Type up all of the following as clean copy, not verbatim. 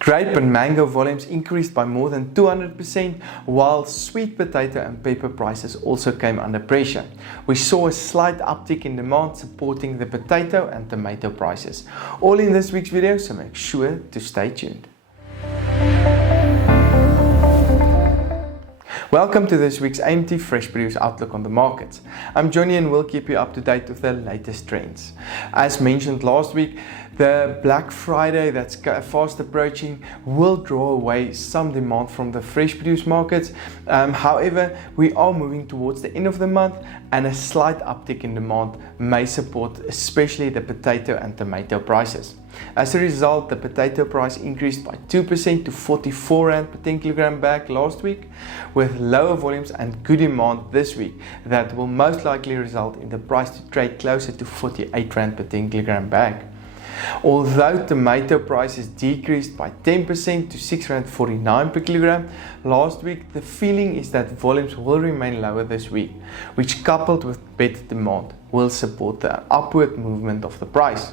Grape and mango volumes increased by more than 200%, while sweet potato and pepper prices also came under pressure. We saw a slight uptick in demand supporting the potato and tomato prices. All in this week's video, so make sure to stay tuned. Welcome to this week's AMT Fresh Produce Outlook on the markets. I'm Johnny and we'll keep you up to date with the latest trends. As mentioned last week, the Black Friday that's fast approaching will draw away some demand from the fresh produce markets. However, we are moving towards the end of the month and a slight uptick in demand may support especially the potato and tomato prices. As a result, the potato price increased by 2% to 44 Rand per 10 kg bag last week, with lower volumes and good demand this week that will most likely result in the price to trade closer to 48 Rand per 10 kg bag. Although tomato prices decreased by 10% to 6.49 Rand per kilogram last week, the feeling is that volumes will remain lower this week, which coupled with better demand will support the upward movement of the price.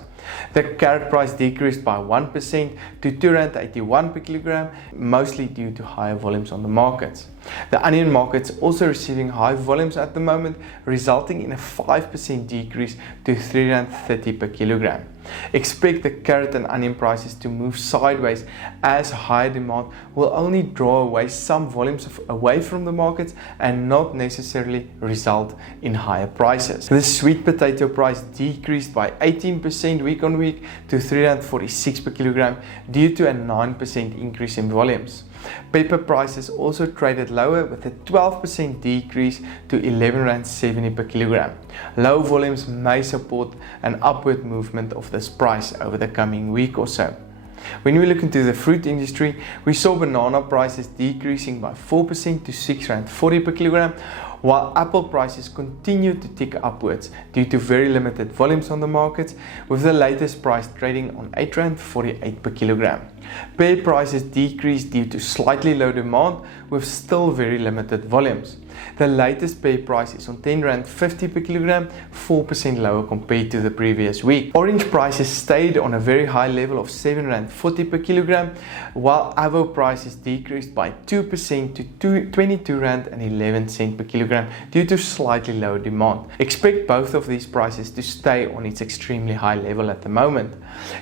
The carrot price decreased by 1% to 2.81 Rand per kilogram, mostly due to higher volumes on the markets. The onion market's also receiving high volumes at the moment, resulting in a 5% decrease to 3.30 Rand per kilogram. Expect the carrot and onion prices to move sideways as higher demand will only draw away some volumes away from the markets and not necessarily result in higher prices. The sweet potato price decreased by 18% week on week to 3.46 per kilogram due to a 9% increase in volumes. Pepper prices also traded lower with a 12% decrease to 11.70 Rand per kilogram. Low volumes may support an upward movement of this price over the coming week or so. When we look into the fruit industry, we saw banana prices decreasing by 4% to 6.40 Rand per kilogram, while apple prices continue to tick upwards due to very limited volumes on the markets, with the latest price trading on 8.48 Rand per kilogram. Pear prices decreased due to slightly low demand with still very limited volumes. The latest pear price is on 10.50 Rand per kilogram, 4% lower compared to the previous week. Orange prices stayed on a very high level of 7.40 Rand per kilogram, while avocado prices decreased by 2% to 22.11 Rand per kilogram due to slightly lower demand. Expect both of these prices to stay on its extremely high level at the moment.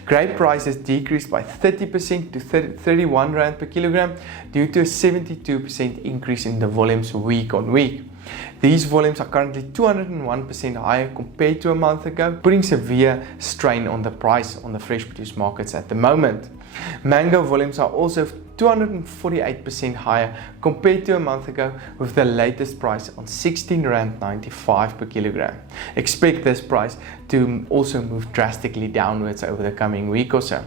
Grape prices decreased by 30% to 31 Rand per kilogram due to a 72% increase in the volumes week on week. These volumes are currently 201% higher compared to a month ago, putting severe strain on the price on the fresh produce markets at the moment. Mango volumes are also 248% higher compared to a month ago, with the latest price on 16.95 Rand per kilogram. Expect this price to also move drastically downwards over the coming week or so.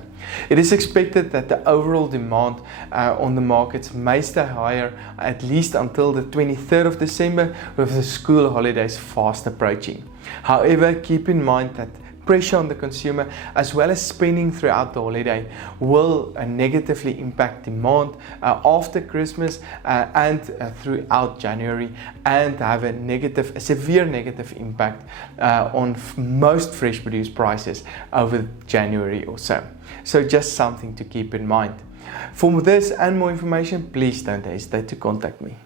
It is expected that the overall demand on the markets may stay higher at least until the 23rd of December, with the school holidays fast approaching. However, keep in mind that pressure on the consumer as well as spending throughout the holiday will negatively impact demand after Christmas and throughout January, and have a severe negative impact on most fresh produce prices over January or so. So just something to keep in mind. For this and more information, please don't hesitate to contact me.